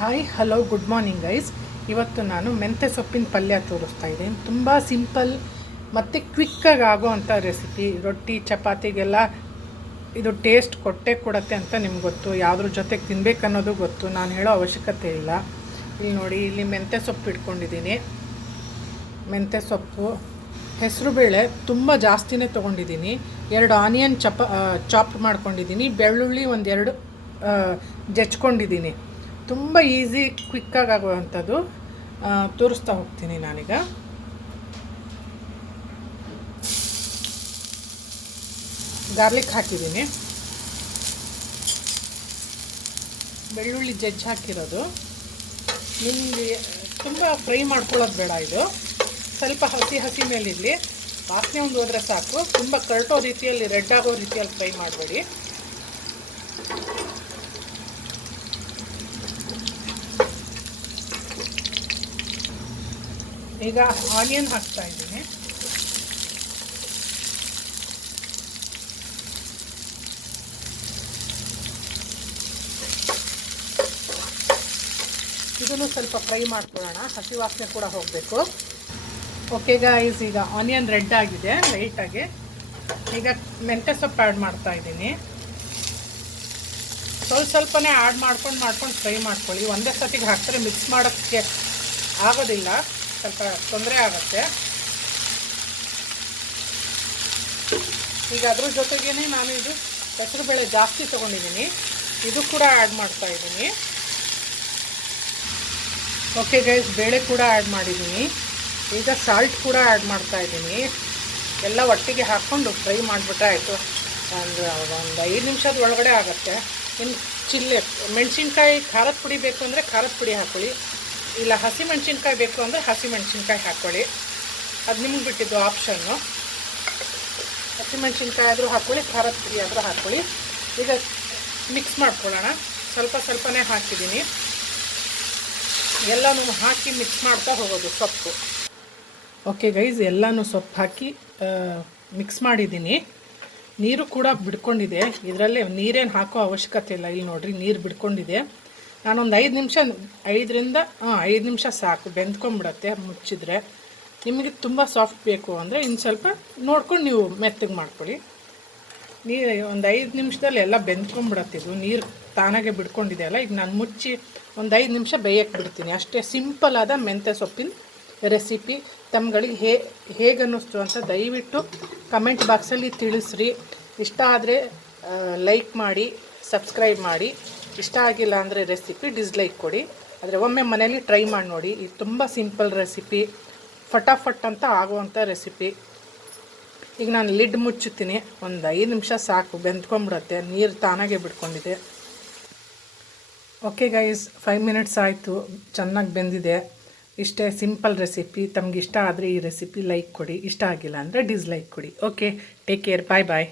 Hi hello good morning guys. ಇವತ್ತು ನಾನು ಮೆಂತ್ಯ ಸೊಪ್ಪಿನ ಪಲ್ಯ ತೋರಿಸ್ತಾ ಇದ್ದೀನಿ. ತುಂಬ ಸಿಂಪಲ್ ಮತ್ತು ಕ್ವಿಕ್ಕಾಗಿ ಆಗೋವಂಥ ರೆಸಿಪಿ. ರೊಟ್ಟಿ ಚಪಾತಿಗೆಲ್ಲ ಇದು ಟೇಸ್ಟ್ ಕೊಡುತ್ತೆ ಅಂತ ನಿಮ್ಗೆ ಗೊತ್ತು. ಯಾವುದ್ರ ಜೊತೆಗೆ ತಿನ್ನಬೇಕನ್ನೋದು ಗೊತ್ತು, ನಾನು ಹೇಳೋ ಅವಶ್ಯಕತೆ ಇಲ್ಲ. ಇಲ್ಲಿ ನೋಡಿ, ಇಲ್ಲಿ ಮೆಂತ್ಯ ಸೊಪ್ಪು ಇಟ್ಕೊಂಡಿದ್ದೀನಿ. ಮೆಂತ್ಯ ಸೊಪ್ಪು, ಹೆಸರುಬೇಳೆ ತುಂಬ ಜಾಸ್ತಿನೇ ತೊಗೊಂಡಿದ್ದೀನಿ. 2 ಆನಿಯನ್ ಚಾಪ್ ಮಾಡ್ಕೊಂಡಿದ್ದೀನಿ. ಬೆಳ್ಳುಳ್ಳಿ ಒಂದೆರಡು ಜಚ್ಕೊಂಡಿದ್ದೀನಿ. ತುಂಬ ಈಸಿ ಕ್ವಿಕ್ಕಾಗಿ ಆಗುವಂಥದ್ದು ತೋರಿಸ್ತಾ ಹೋಗ್ತೀನಿ ನಾನೀಗ. ಗಾರ್ಲಿಕ್ ಹಾಕಿದ್ದೀನಿ, ಬೆಳ್ಳುಳ್ಳಿ ಜಜ್ಜಿ ಹಾಕಿರೋದು. ನಿಮಗೆ ತುಂಬ ಫ್ರೈ ಮಾಡ್ಕೊಳ್ಳೋದು ಬೇಡ, ಇದು ಸ್ವಲ್ಪ ಹಸಿ ಮೇಲಿರಲಿ. ವಾಸನೆ ಒಂದು ಹೋದರೆ ಸಾಕು. ತುಂಬ ಕರಟೋ ರೀತಿಯಲ್ಲಿ, ರೆಡ್ ಆಗೋ ರೀತಿಯಲ್ಲಿ ಫ್ರೈ ಮಾಡಬೇಡಿ. ಈಗ ಆನಿಯನ್ ಹಾಕ್ತಾ ಇದ್ದೀನಿ. ಇದನ್ನು ಸ್ವಲ್ಪ ಫ್ರೈ ಮಾಡ್ಕೊಳ್ಳೋಣ, ಹಸಿ ವಾಸನೆ ಕೂಡ ಹೋಗಬೇಕು. ಓಕೆ ಗಾಯ್ಸ್, ಈಗ ಆನಿಯನ್ ರೆಡ್ ಆಗಿದೆ ಲೈಟಾಗಿ. ಈಗ ಮೆಂತ್ಯ ಸೊಪ್ಪು ಆ್ಯಡ್ ಮಾಡ್ತಾ ಇದ್ದೀನಿ. ಸ್ವಲ್ಪನೇ ಆ್ಯಡ್ ಮಾಡ್ಕೊಂಡು ಫ್ರೈ ಮಾಡ್ಕೊಳ್ಳಿ. ಒಂದೇ ಸತಿಗೆ ಹಾಕ್ತಾರೆ ಮಿಕ್ಸ್ ಮಾಡೋಕ್ಕೆ ಆಗೋದಿಲ್ಲ, ಸ್ವಲ್ಪ ತೊಂದರೆ ಆಗುತ್ತೆ. ಈಗ ಅದ್ರ ಜೊತೆಗೇ ನಾನು ಇದು ಹೆಸರುಬೇಳೆ ಜಾಸ್ತಿ ತೊಗೊಂಡಿದ್ದೀನಿ, ಇದು ಕೂಡ ಆ್ಯಡ್ ಮಾಡ್ತಾ ಇದ್ದೀನಿ. ಓಕೆ ಗೈಸ್, ಬೇಳೆ ಕೂಡ ಆ್ಯಡ್ ಮಾಡಿದ್ದೀನಿ. ಈಗ ಸಾಲ್ಟ್ ಕೂಡ ಆ್ಯಡ್ ಮಾಡ್ತಾ ಇದ್ದೀನಿ. ಎಲ್ಲ ಒಟ್ಟಿಗೆ ಹಾಕ್ಕೊಂಡು ಫ್ರೈ ಮಾಡಿಬಿಟ್ರೆ ಆಯಿತು. ಒಂದು 5 ನಿಮಿಷದ ಒಳಗಡೆ ಆಗುತ್ತೆ. ಇನ್ನು ಮೆಣಸಿನ್ಕಾಯಿ ಖಾರದ ಪುಡಿ ಬೇಕು ಅಂದರೆ ಖಾರದ ಪುಡಿ ಹಾಕ್ಕೊಳ್ಳಿ, ಇಲ್ಲ ಹಸಿ ಮೆಣಸಿನ್ಕಾಯಿ ಬೇಕು ಅಂದರೆ ಹಸಿ ಮೆಣಸಿನ್ಕಾಯಿ ಹಾಕ್ಕೊಳ್ಳಿ. ಅದು ನಿಮ್ಗೆ ಬಿಟ್ಟಿದ್ದು ಆಪ್ಷನ್ನು. ಹಸಿ ಮೆಣಸಿನ್ಕಾಯಿ ಆದರೂ ಹಾಕ್ಕೊಳ್ಳಿ, ಖಾರದ ಪುಡಿ ಆದರೂ ಹಾಕ್ಕೊಳ್ಳಿ. ಈಗ ಮಿಕ್ಸ್ ಮಾಡ್ಕೊಳ್ಳೋಣ. ಸ್ವಲ್ಪನೇ ಹಾಕಿದ್ದೀನಿ. ಎಲ್ಲನೂ ಹಾಕಿ ಮಿಕ್ಸ್ ಮಾಡ್ತಾ ಹೋಗೋದು ಸೊಪ್ಪು. ಓಕೆ ಗೈಸ್, ಎಲ್ಲನೂ ಸೊಪ್ಪು ಹಾಕಿ ಮಿಕ್ಸ್ ಮಾಡಿದ್ದೀನಿ. ನೀರು ಕೂಡ ಬಿಡ್ಕೊಂಡಿದೆ. ಇದರಲ್ಲೇ ನೀರೇನು ಹಾಕೋ ಅವಶ್ಯಕತೆ ಇಲ್ಲ. ಇಲ್ಲಿ ನೋಡಿರಿ, ನೀರು ಬಿಡ್ಕೊಂಡಿದೆ. ನಾನೊಂದು 5 ನಿಮಿಷ, 5 ನಿಮಿಷ ಸಾಕು, ಬೆಂದ್ಕೊಂಡ್ಬಿಡತ್ತೆ ಮುಚ್ಚಿದ್ರೆ. ನಿಮಗೆ ತುಂಬ ಸಾಫ್ಟ್ ಬೇಕು ಅಂದರೆ ಇನ್ನು ಸ್ವಲ್ಪ ನೋಡ್ಕೊಂಡು ನೀವು ಮೆತ್ತಗೆ ಮಾಡ್ಕೊಳ್ಳಿ. ಒಂದು 5 ನಿಮಿಷದಲ್ಲಿ ಎಲ್ಲ ಬೆಂದ್ಕೊಂಡ್ಬಿಡತ್ತಿದ್ದು, ನೀರು ತಾನಾಗೆ ಬಿಡ್ಕೊಂಡಿದೆ ಅಲ್ಲ. ಈಗ ನಾನು ಮುಚ್ಚಿ ಒಂದು 5 ನಿಮಿಷ ಬೇಯಕ್ಕೆ ಬಿಡ್ತೀನಿ ಅಷ್ಟೇ. ಸಿಂಪಲ್ ಆದ ಮೆಂತ್ಯ ಸೊಪ್ಪಿನ ರೆಸಿಪಿ. ತಮ್ಗಳಿಗೆ ಹೇಗೆ ಅನ್ನಿಸ್ತು ಅಂತ ದಯವಿಟ್ಟು ಕಮೆಂಟ್ ಬಾಕ್ಸಲ್ಲಿ ತಿಳಿಸ್ರಿ. ಇಷ್ಟ ಆದರೆ ಲೈಕ್ ಮಾಡಿ, ಸಬ್ಸ್ಕ್ರೈಬ್ ಮಾಡಿ. ಇಷ್ಟ ಆಗಿಲ್ಲ ಅಂದರೆ ರೆಸಿಪಿ ಡಿಸ್ಲೈಕ್ ಕೊಡಿ. ಆದರೆ ಒಮ್ಮೆ ಮನೇಲಿ ಟ್ರೈ ಮಾಡಿ ನೋಡಿ. ಇದು ತುಂಬ ಸಿಂಪಲ್ ರೆಸಿಪಿ, ಫಟಾಫಟ್ ಅಂತ ಆಗುವಂಥ ರೆಸಿಪಿ. ಈಗ ನಾನು ಲಿಡ್ ಮುಚ್ಚುತ್ತೀನಿ. ಒಂದು 5 ನಿಮಿಷ ಸಾಕು, ಬೆಂದ್ಕೊಂಡ್ಬಿಡತ್ತೆ, ನೀರು ತಾನಾಗೆ ಬಿಡ್ಕೊಂಡಿದೆ. ಓಕೆ ಗೈಸ್, 5 ಮಿನಿಟ್ಸ್ ಆಯಿತು, ಚೆನ್ನಾಗಿ ಬೆಂದಿದೆ. ಇಷ್ಟೇ ಸಿಂಪಲ್ ರೆಸಿಪಿ. ತಮ್ಗೆ ಇಷ್ಟ ಆದರೆ ಈ ರೆಸಿಪಿ ಲೈಕ್ ಕೊಡಿ, ಇಷ್ಟ ಆಗಿಲ್ಲ ಅಂದರೆ ಡಿಸ್ಲೈಕ್ ಕೊಡಿ. ಓಕೆ, ಟೇಕ್ ಕೇರ್, ಬಾಯ್ ಬಾಯ್.